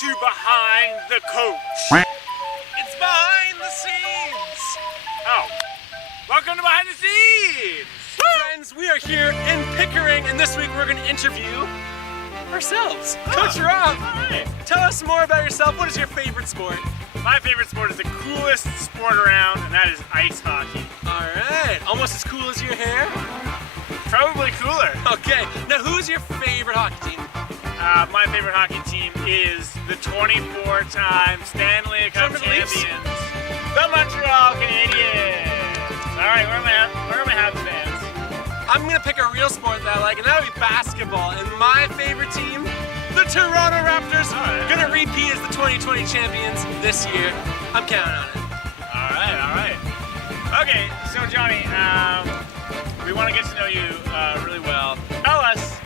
to Behind the Coach. It's behind the scenes. Oh, welcome to Behind the Scenes. Friends, we are here in Pickering, and this week we're going to interview ourselves. Coach Rob, tell us more about yourself. What is your favorite sport? My favorite sport is the coolest sport around, and that is ice hockey. All right, almost as cool as your hair? Probably cooler. Okay, now who's your favorite hockey team? My favorite hockey team is the 24-time Stanley Cup champions, the Montreal Canadiens. All right, where am I having fans? I'm gonna pick a real sport that I like, and that would be basketball. And my favorite team, the Toronto Raptors, gonna repeat as the 2020 champions this year. I'm counting on it. All right. Okay, so Johnny, we want to get to know you really well. Tell us,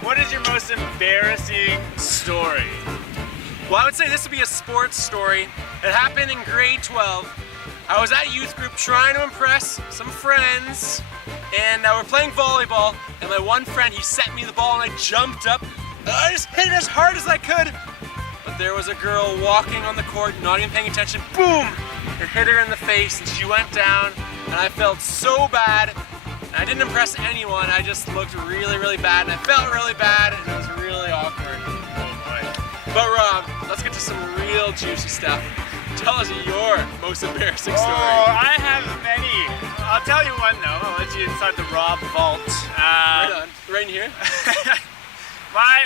what is your most embarrassing story? Well, I would say this would be a sports story. It happened in grade 12. I was at youth group trying to impress some friends, and we're playing volleyball, and my one friend, he sent me the ball, and I jumped up, and I just hit it as hard as I could. But there was a girl walking on the court, not even paying attention, boom! It hit her in the face, and she went down, and I felt so bad. I didn't impress anyone, I just looked really, really bad, and I felt really bad, and it was really awkward. Oh boy. But Rob, let's get to some real juicy stuff. Tell us your most embarrassing story. Oh, I have many. I'll tell you one though. I'll let you inside the Rob vault. Right on, right in here.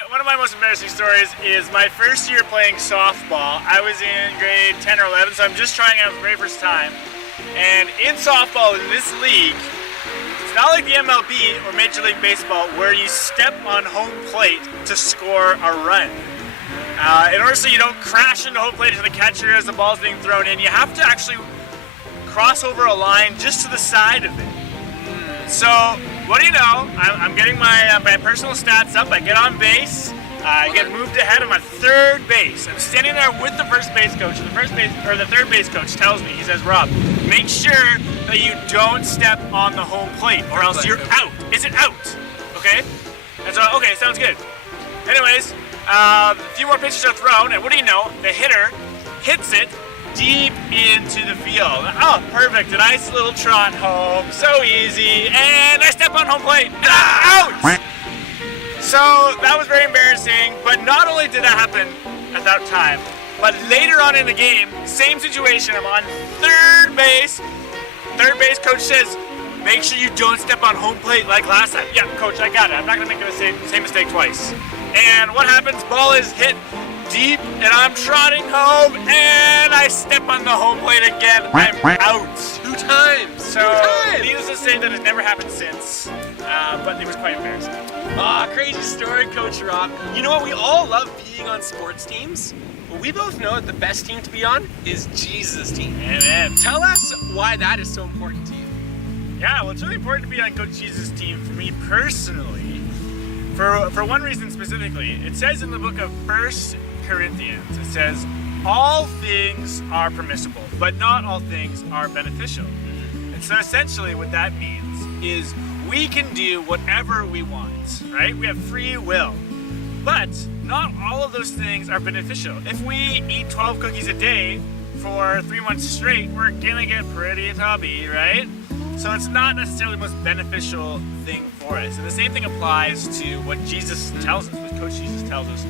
One of my most embarrassing stories is my first year playing softball. I was in grade 10 or 11, so I'm just trying out for the very first time. And in softball, in this league, it's not like the MLB or Major League Baseball where you step on home plate to score a run. In order so you don't crash into home plate into the catcher as the ball's being thrown in, you have to actually cross over a line just to the side of it. So, what do you know? I'm getting my personal stats up. I get on base. I get moved ahead. I'm at third base. I'm standing there with the first base coach, and the third base coach tells me, he says, Rob, make sure that you don't step on the home plate, or else you're out. Is it out? Okay? And so, okay, sounds good. Anyways, a few more pitches are thrown, and what do you know? The hitter hits it deep into the field. Oh, perfect. A nice little trot home. So easy. And I step on home plate. And I'm out! So that was very embarrassing, but not only did that happen at that time, but later on in the game, same situation. I'm on third base. Third base coach says, make sure you don't step on home plate like last time. Yeah, coach, I got it. I'm not going to make the same mistake twice. And what happens? Ball is hit deep, and I'm trotting home, and I step on the home plate again. I'm out. 2 times. So, needless to say, that has never happened since, but it was quite embarrassing. Crazy story, Coach Rob. You know what? We all love being on sports teams, but we both know that the best team to be on is Jesus' team. Amen. Tell us why that is so important to you. Yeah, well, it's really important to be on Coach Jesus' team for me personally. For one reason specifically, it says in the book of 1 Corinthians, it says, all things are permissible, but not all things are beneficial. And so essentially what that means is we can do whatever we want, right? We have free will. But not all of those things are beneficial. If we eat 12 cookies a day for 3 months straight, we're gonna get pretty tubby, right? So it's not necessarily the most beneficial thing for us. And the same thing applies to what Jesus tells us, what Coach Jesus tells us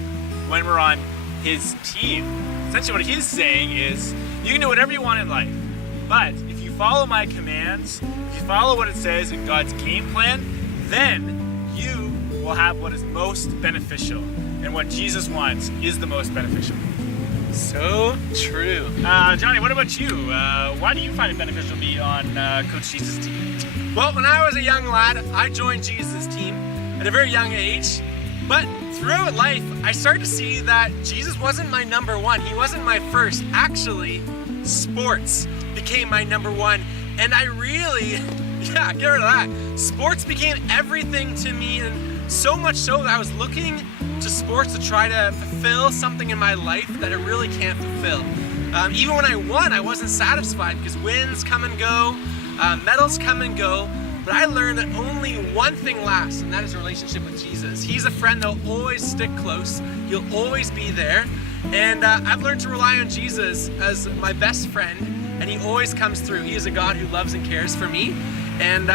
when we're on his team. Essentially what he's saying is, you can do whatever you want in life, but if you follow my commands, if you follow what it says in God's game plan, then you will have what is most beneficial. And what Jesus wants is the most beneficial. So true. Johnny, what about you? Why do you find it beneficial to be on Coach Jesus' team? Well, when I was a young lad, I joined Jesus' team at a very young age. But throughout life, I started to see that Jesus wasn't my number one. He wasn't my first. Actually, sports became my number one. And I really, get rid of that. Sports became everything to me, and so much so that I was looking to sports to try to fulfill something in my life that it really can't fulfill. Even when I won, I wasn't satisfied because wins come and go, medals come and go. But I learned that only one thing lasts, and that is a relationship with Jesus. He's a friend that'll always stick close. He'll always be there. And I've learned to rely on Jesus as my best friend, and he always comes through. He is a God who loves and cares for me. And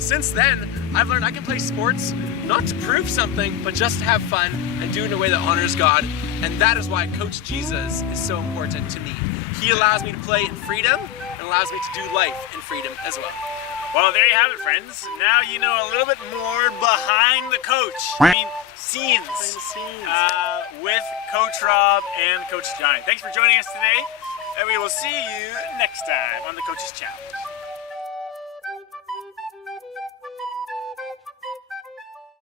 since then, I've learned I can play sports not to prove something, but just to have fun and do it in a way that honors God. And that is why Coach Jesus is so important to me. He allows me to play in freedom and allows me to do life in freedom as well. Well, there you have it, friends. Now you know a little bit more behind the coach. I mean, scenes. With Coach Rob and Coach Johnny. Thanks for joining us today, and we will see you next time on the Coach's Challenge.